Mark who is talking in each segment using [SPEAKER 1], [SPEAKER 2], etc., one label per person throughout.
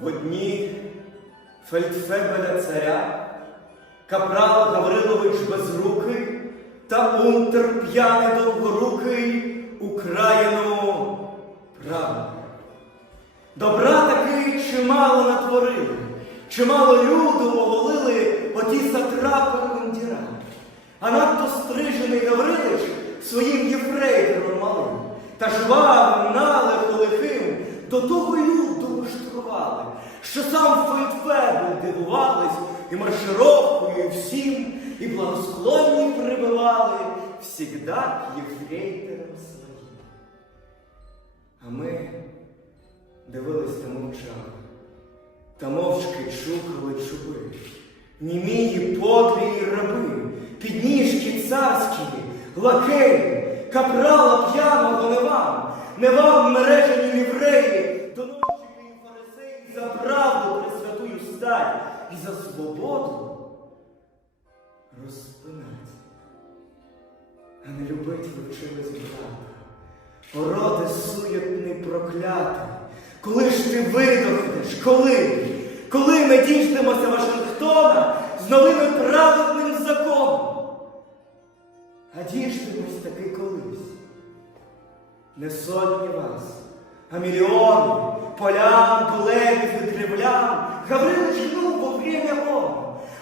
[SPEAKER 1] В одні фельдфебеля царя, капрал Гаврилович Безрукий та унтер п'яний довгорукий Україну правду. Добра таки чимало натворили, чимало люду оголили оті сатрапи мундіра. А надто стрижений Гаврилич своїм єфрейтором малим та жвавим, налегко лихим до того люду виштрували, що сам Фейтфебель дивувались і маршировкою, і всім, і благосклонні прибивали всігда к єфрейторам своїм. А ми дивились та мовчали, та мовчки чухали чуби, німії подлі раби, підніжки царські, лакеї, капрала п'яного не вам, не вам мережені євреї, доносчики свободу розпинать. А не любить ви вчились брата. Ороде суєтний проклятий, коли ж ти видохнеш, коли? Коли ми діждемося Вашингтона з новим праведним законом? А діждемось таки колись. Не сотні вас, а мільйони полян, булевів і древлян Гаврилич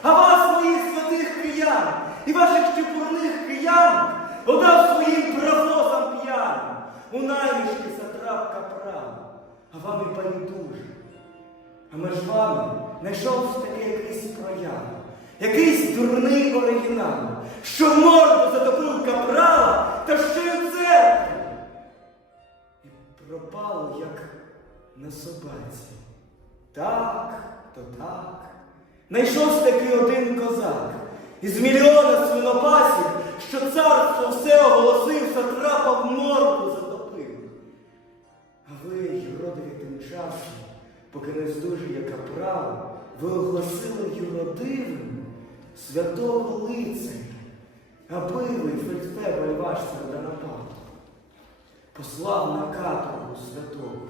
[SPEAKER 1] А вас, моїх святих киян, і ваших чепурних киян отдав своїм правосам п'яним, у наймішки сатрап капрал, а вам і байдуже. А між вами знайшов таки якийсь прояв, якийсь дурний оригінал, що морду затопив капрала та ще й церкву. І пропало, як на собаці. Так, то так. Найшовся таки один козак із мільйона свинопасів, що царство все оголосив, сатрапа в морду затопив. А ви, юродові, тим часом, поки не здужує капрал, ви оголосили юродивим святого лицаря, аби ви фельдфебель ваш сердонапад. Послав на каторгу святого,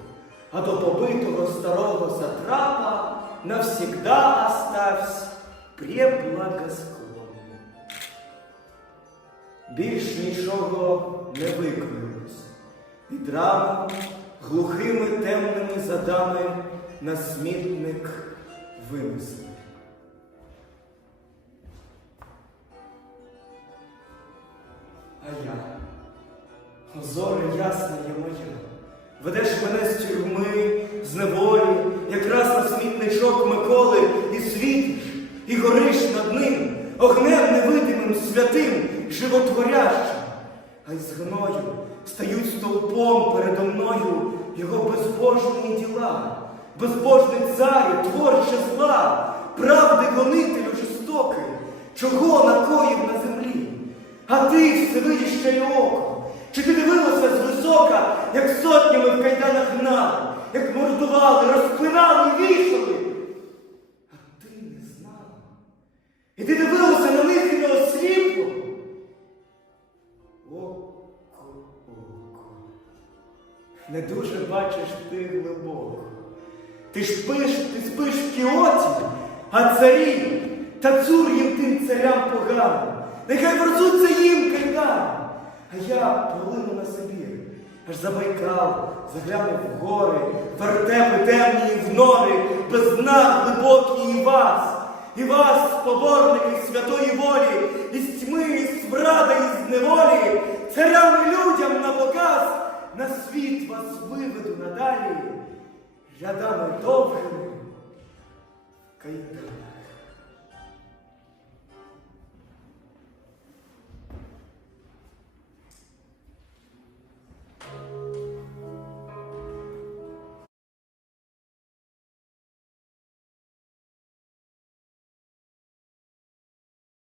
[SPEAKER 1] а до побитого старого сатрапа навсегда оставсь преблагосклонним. Більш нічого не викоїлось, і драму глухими темними задами на смітник винесли. А я, зоре ясна я моя, ведеш мене з тюрми, з неволі, якраз смітничок Миколи і світиш, і гориш над ним, огнем невидимим, святим, животворящим, а й з гною стають стовпом передо мною його безбожні діла, безбожний царю, творче зла, правди гонителю жорстокий, чого накоїв на землі. А ти всевидіще око, чи ти дивилася звисока, як сотнями в кайданах гнали, як мордували, розпинали вішали? А ти не знала. І ти дивилася на них і не осліпло? Око, око. Не дуже бачиш ти глибоко. Ти ж спиш, ти спиш в кіоті, а царі та цур їм тим царям поганим. Нехай верзуться їм кайдани. А я полину на Сибір, аж за Байкал, заглянув в гори, вертепи темні і в нори, без дна глибокі і вас, і вас, поборники святої волі, із тьми, із вради, із неволі, царям і людям на показ, на світ вас виведу надалі, рядами довгими кайданами.